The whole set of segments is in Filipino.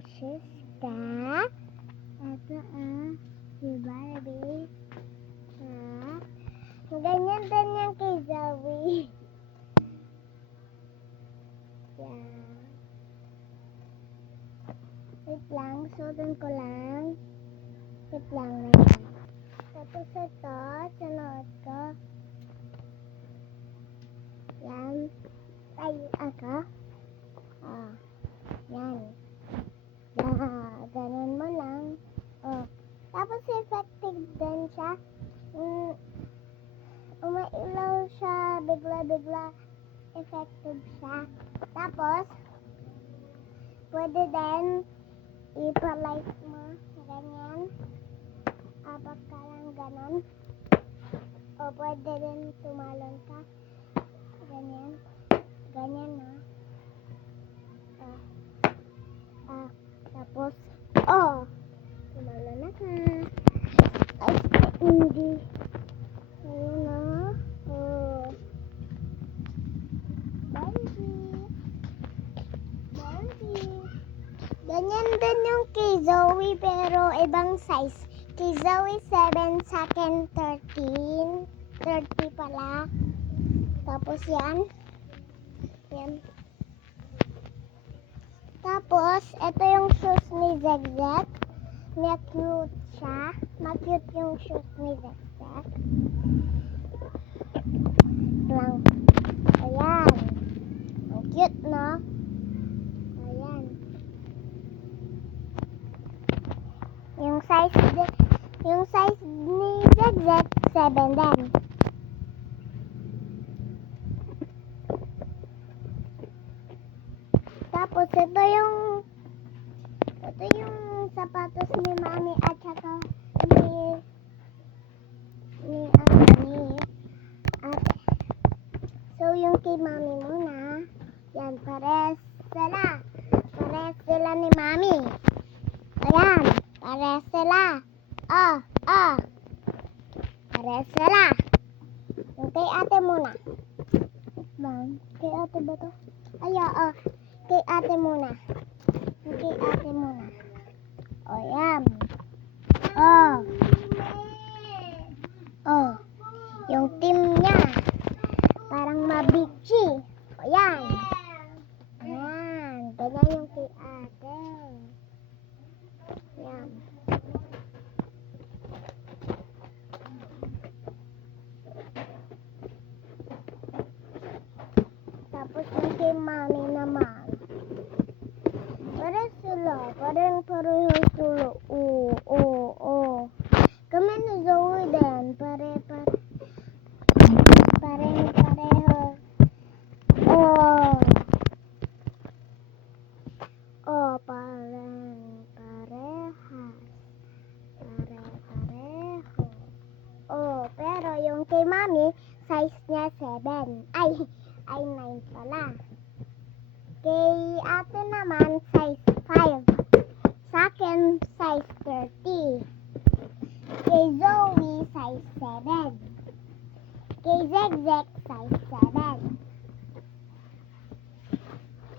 yung shoes ka. Ito si Barbie. Ganyan din yan kay Zoe. Yan. Wait lang, sudan ko lang. Wait lang na yan. Tapos ito, sunod ko. Yan. Tayo ako. Yan. Ganun mo lang. Tapos effective din siya. Umailaw siya, bigla-bigla. Effective siya. Tapos, pwede din ipa-light mo. Ganyan. Abak ka lang ganon. O pwede din tumalon ka. Ganyan. Ganyan na. Tapos, tumalon na ka. Ay, hindi. Ayun na. Barbie. Ganyan din yung kay Zoe pero ibang size. Kay Zoe 7, sa akin 13. 30 pala. Tapos yan. Yan. Tapos, ito yung shoes ni Zegzeg. Ma-cute siya. Ma-cute yung shoes ni Zegzeg. Lang. Ayan. Ang cute, no? Ayan. Yung size ni Zegzeg 7 din. Tapos ito yung sapatos ni Mami at saka ni Ate. So yung kay Mami muna. Yan, pares sila ni Mami. Ayan, pares sila. Pares sila. Yung kay Ate muna. Kay Ate ba to? Kay Ate muna. Kay Ate muna. Yan. Yung team niya. Parang mabichi. Yan. Yan. Ganyan yung kay Ate. Yan. Tapos yung kay Mami naman. Parang pareho sila. Kami na Zoe din. Parang pareho. Parang parehas. Pareho. Pero yung kay Mami, size niya 7. Ay 9 pala. Kay Ate naman, size 5. Sa akin, size 30. Kay Zoe, size 7. Kay Zegzeg, size 7.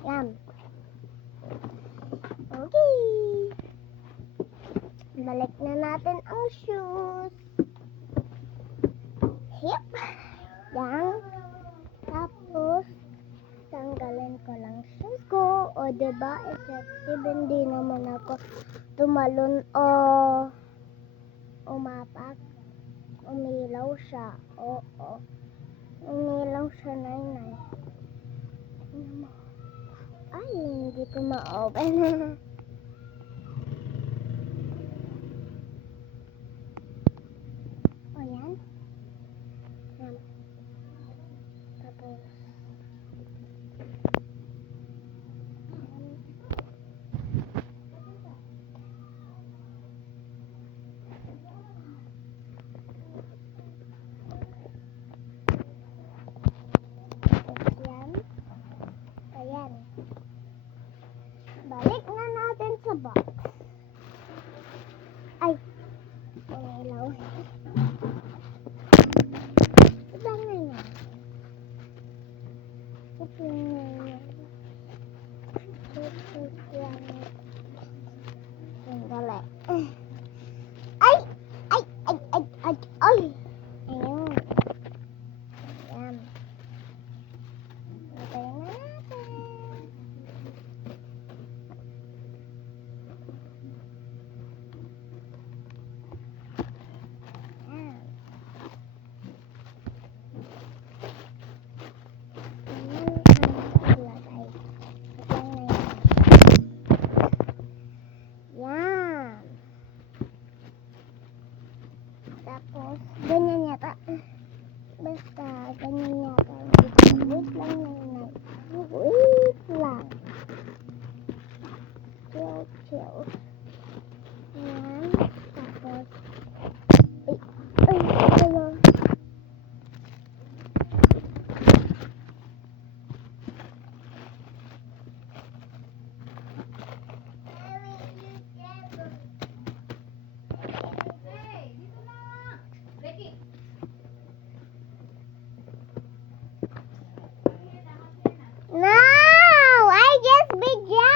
Yan. Okay. Balik na natin ang shoes. Hip. Yan. Tapos, tanggalin ko lang shoes ko. Diba? Effective. Hindi naman ako tumalon o umapak. Umilaw siya. Umilaw siya, nay. Ay, hindi ko ma-open. Yan. Tapos, yan. Ayan. Balik na natin chill. Ayan. Tapos, ay, wala. No! I just bigya!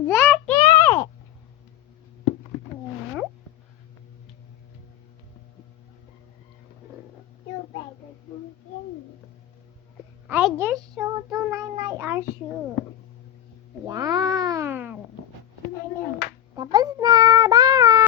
Zaki! Ayan. I just showed to Nainay our shoes. Yan. Tapos na. Bye!